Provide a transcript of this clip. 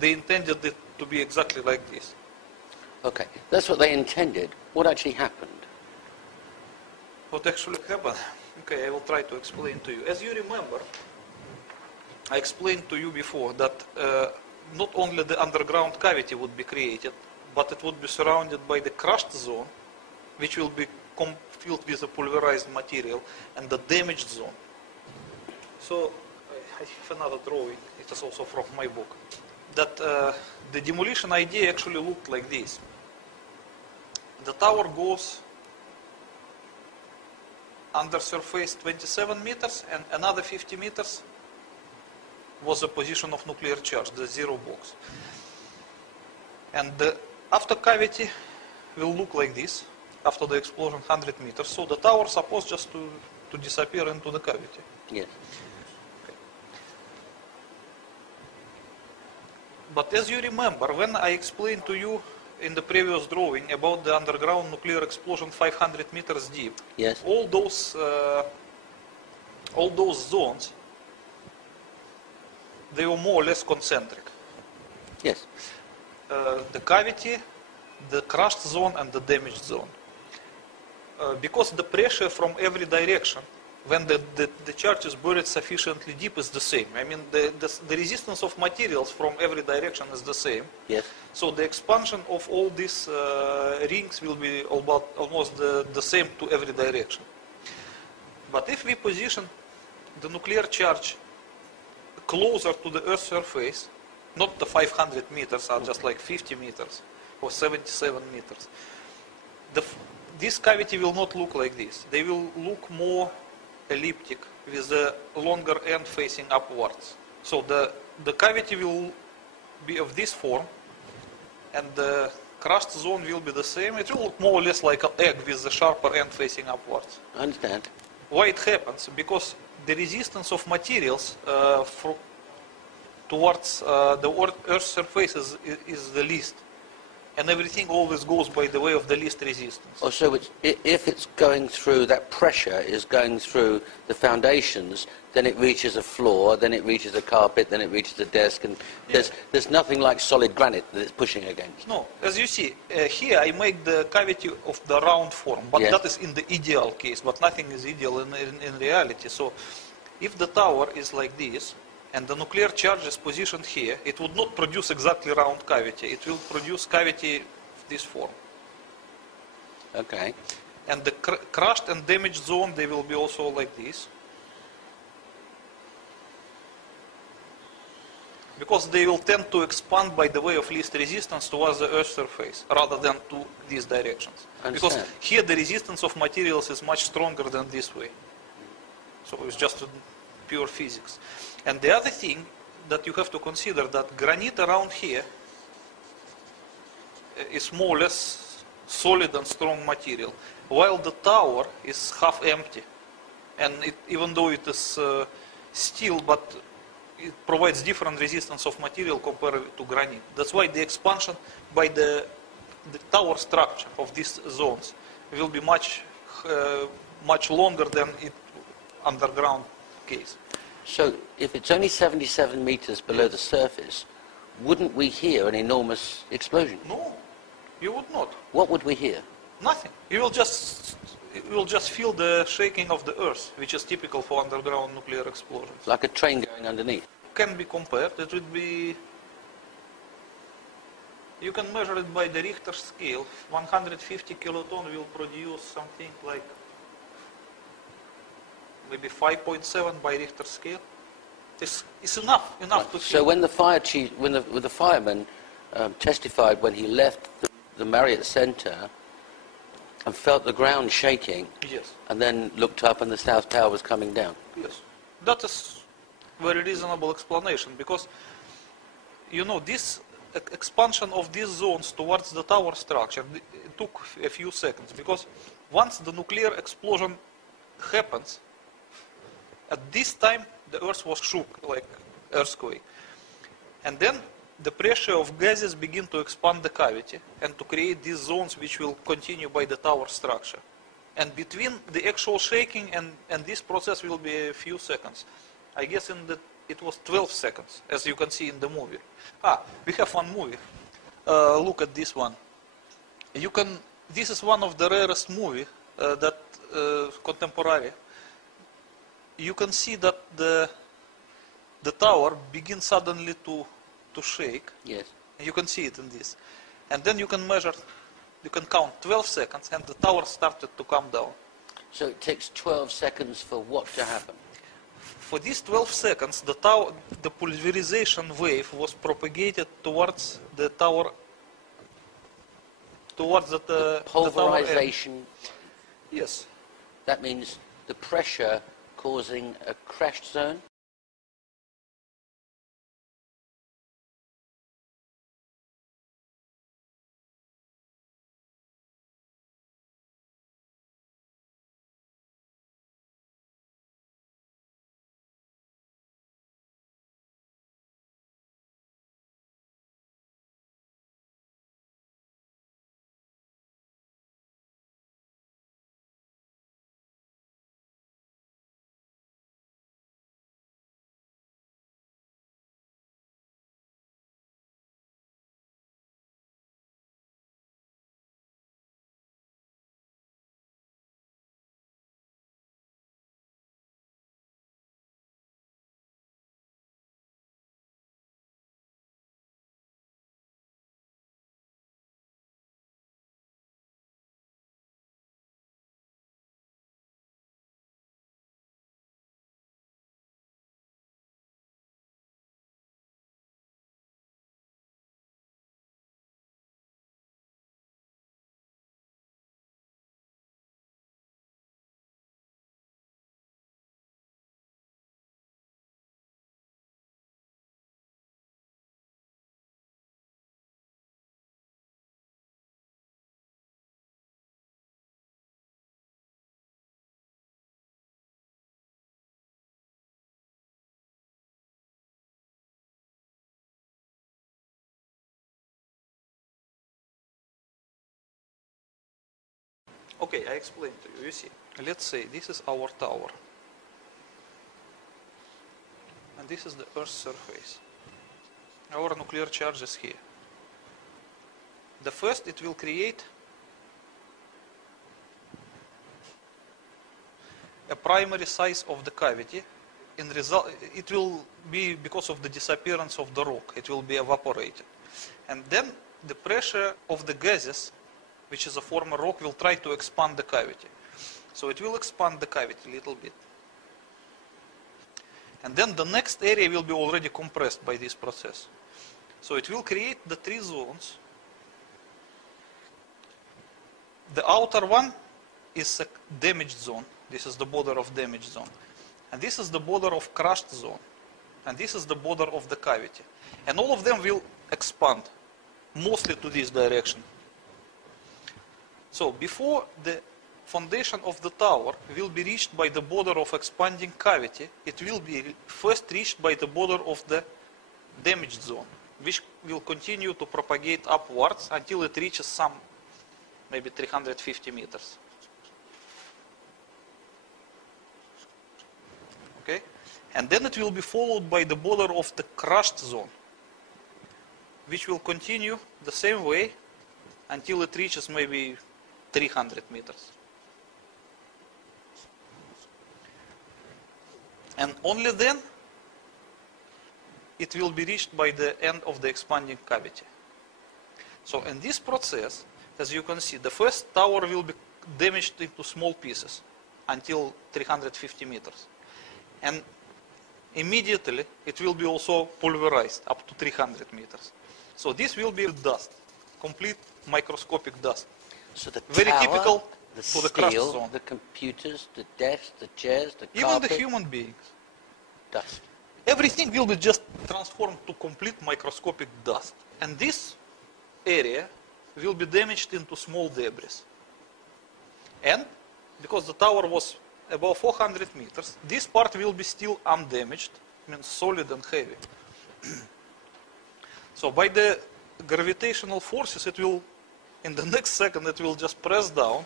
they intended it to be exactly like this. Okay, that's what they intended. What actually happened? What actually happened? Okay, I will try to explain to you. As you remember, I explained to you before that not only the underground cavity would be created, but it would be surrounded by the crushed zone, which will be filled with a pulverized material, and the damaged zone. So I have another drawing, it is also from my book, that the demolition idea actually looked like this. The tower goes under surface 27 meters, and another 50 meters was the position of nuclear charge, the zero box. And the after cavity will look like this, after the explosion 100 meters. So the tower is supposed just to disappear into the cavity. Yes. Okay. But as you remember, when I explained to you in the previous drawing about the underground nuclear explosion 500 meters deep, Yes. all those zones, they were more or less concentric. Yes. The cavity, the crushed zone, and the damaged zone. Because the pressure from every direction, when the charge is buried sufficiently deep, is the same. I mean, the resistance of materials from every direction is the same. Yes. So the expansion of all these rings will be almost the same to every direction. But if we position the nuclear charge closer to the Earth's surface, not the 500 meters, are just like 50 meters or 77 meters, this cavity will not look like this. They will look more elliptic with the longer end facing upwards. So the cavity will be of this form, and the crushed zone will be the same. It will look more or less like an egg with the sharper end facing upwards. I understand. Why it happens? Because the resistance of materials towards the Earth's surface is the least. And everything always goes by the way of the least resistance. Oh, so if it's going through, that pressure is going through the foundations, then it reaches a floor, then it reaches a carpet, then it reaches a desk, and there's nothing like solid granite that it's pushing against. No, as you see, here I make the cavity of the round form, but Yes. that is in the ideal case, but nothing is ideal in reality. So if the tower is like this, and the nuclear charge is positioned here, it would not produce exactly round cavity. It will produce cavity of this form. Okay. And the crushed and damaged zone, they will be also like this. Because they will tend to expand by the way of least resistance towards the Earth's surface, rather than to these directions. Because here the resistance of materials is much stronger than this way. So it's just pure physics. And the other thing that you have to consider, that granite around here is more or less solid and strong material, while the tower is half empty. And even though it is steel, but it provides different resistance of material compared to granite. That's why the expansion by the tower structure of these zones will be much longer than it underground case. So if it's only 77 meters below the surface, wouldn't we hear an enormous explosion? No, you would not. What would we hear? Nothing. You will just feel the shaking of the earth, which is typical for underground nuclear explosions. Like a train going underneath? Can be compared. It would be. You can measure it by the Richter scale. 150 kiloton will produce something like maybe 5.7 by Richter scale. It's enough to feel. So when the fire chief, when the fireman testified when he left the Marriott Center and felt the ground shaking, yes, and then looked up and the South Tower was coming down. Yes, that is very reasonable explanation, because you know this expansion of these zones towards the tower structure, it took a few seconds, because once the nuclear explosion happens, at this time the earth was shook like earthquake, and then the pressure of gases begin to expand the cavity and to create these zones which will continue by the tower structure. And between the actual shaking and this process will be a few seconds. I guess in the it was 12 seconds, as you can see in the movie. We have one movie. Look at this one. This is one of the rarest movie that contemporary. You can see that the tower begins suddenly to shake. Yes. You can see it in this. And then you can measure, you can count 12 seconds and the tower started to come down. So it takes 12 seconds for what to happen? For these 12 seconds, the pulverization wave was propagated towards the tower, towards the pulverization. The tower. Yes. That means the pressure causing a crash zone? Okay, I explain to you. You see, let's say this is our tower. And this is the Earth's surface. Our nuclear charge is here. The first, it will create a primary size of the cavity. In result, it will be because of the disappearance of the rock. It will be evaporated. And then the pressure of the gases, which is a former rock, will try to expand the cavity. So it will expand the cavity a little bit. And then the next area will be already compressed by this process. So it will create the three zones. The outer one is a damaged zone. This is the border of damaged zone. And this is the border of crushed zone. And this is the border of the cavity. And all of them will expand, mostly to this direction. So before the foundation of the tower will be reached by the border of expanding cavity, it will be first reached by the border of the damaged zone, which will continue to propagate upwards until it reaches some, maybe 350 meters. Okay? And then it will be followed by the border of the crushed zone, which will continue the same way until it reaches maybe 300 meters. And only then it will be reached by the end of the expanding cavity. So in this process, as you can see, the first tower will be damaged into small pieces until 350 meters. And immediately it will be also pulverized up to 300 meters. So this will be dust, complete microscopic dust. So the Very tower, typical the for the crushed steel, zone. the computers, the desks, the chairs, the Even carpet, the human beings. dust. Everything will be just transformed to complete microscopic dust. And this area will be damaged into small debris. And because the tower was above 400 meters, this part will be still undamaged, means solid and heavy. So by the gravitational forces, it will, in the next second, it will just press down